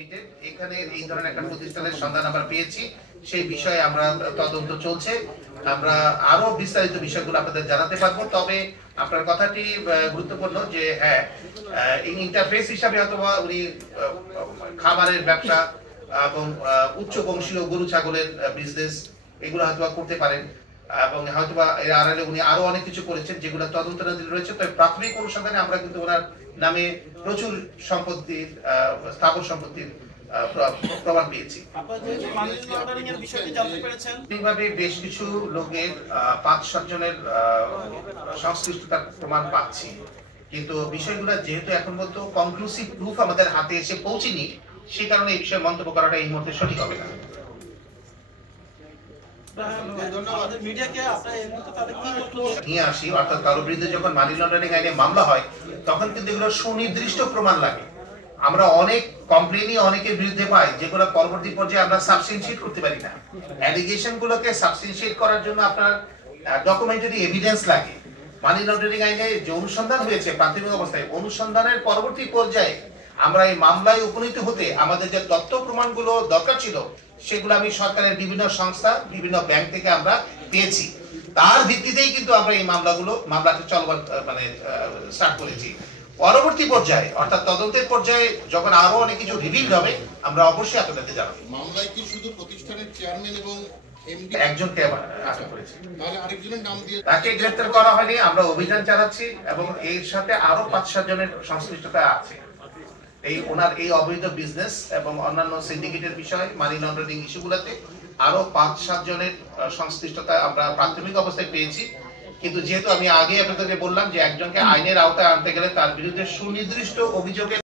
Limited এখানে এই ধরনের একটা প্রতিষ্ঠানের সন্ধান আমরা পেয়েছি, সেই বিষয়ে আমরা তদন্ত চলছে। আমরা আরো বিস্তারিত বিষয়গুলো আপনাদের জানাতে পারবো। তবে আপনার কথাটি গুরুত্বপূর্ণ যে হ্যাঁ, এই ইন্টারফেস হিসাবে অথবা উনি খাবারের ব্যবসা এবং উচ্চ বংশীয় গরু ছাগলের বিজনেস এগুলো হয়তো করতে পারেন, এবং হয়তোবা এর আড়ালে উনি আরো অনেক কিছু করেছেন যেগুলো তদন্তাধীন রয়েছে। তবে প্রাথমিক অনুসন্ধানে আমরা কিন্তু ওনার নামে প্রচুর সম্পত্তির স্থাবর সম্পত্তির প্রমাণ পেয়েছি। এইভাবে বেশ কিছু লোকের ৫-৭ জনের সংশ্লিষ্টতার প্রমাণ পাচ্ছি, কিন্তু বিষয়গুলো যেহেতু এখন পর্যন্ত কনক্লুসিভ প্রুফ আমাদের হাতে এসে পৌঁছেনি, সেই কারণে এই বিষয়ে মন্তব্য করাটা এই মুহূর্তে সঠিক হবে না। নিয়ে আসি, অর্থাৎ কারোর বিরুদ্ধে যখন মানি লন্ডারিং আইনে মামলা হয় তখন কিন্তু এগুলো সুনির্দিষ্ট প্রমাণ লাগে। আমরা অনেক কমপ্লেনই অনেকের বিরুদ্ধে পাই যেগুলো পরবর্তী পর্যায়ে আমরা সাবস্টেনশিয়েট করতে পারি না। অ্যালিগেশন গুলোকে সাবস্টেনশিয়েট করার জন্য আপনার ডকুমেন্টারি এভিডেন্স লাগে। মানি লন্ডারিং আইনে যে অনুসন্ধান হয়েছে প্রাথমিক অবস্থায়, অনুসন্ধানের পরবর্তী পর্যায়ে আমরা এই মামলায় উপনীত হতে আমাদের যে তথ্য প্রমাণগুলো দরকার ছিল সেগুলো আমি সরকারের বিভিন্ন সংস্থা, বিভিন্ন ব্যাংক থেকে আমরা পেয়েছি। তার ভিত্তিতেই কিন্তু আমরা এই মামলাটি চলমান স্টার্ট করেছি। পরবর্তী পর্যায়ে অর্থাৎ তদন্তের পর্যায়ে যখন আরো অনেক কিছু রিভিল হবে আমরা অবশ্যই আপনাদেরকে জানাবো। মামলায় কি শুধু প্রতিষ্ঠানের চেয়ারম্যান এবং এমডি একজনকে আটক করেছি, তাহলে আরেকজনের নাম দিয়ে তাকে গ্রেফতার করা হয়নি। আমরা অভিযান চালাচ্ছি এবং এর সাথে আরো ৫-৭ জনের সংশ্লিষ্টতা আছে। ওনার এই অবৈধ বিজনেস এবং অন্যান্য সিন্ডিকেটের বিষয়, মানি লন্ডারিং ইস্যুগুলোতে আরো ৫-৭ জনের সংশ্লিষ্টতা আমরা প্রাথমিক অবস্থায় পেয়েছি। কিন্তু যেহেতু আমি আগে আপনাদেরকে বললাম যে একজনকে আইনের আওতায় আনতে গেলে তার বিরুদ্ধে সুনির্দিষ্ট অভিযোগের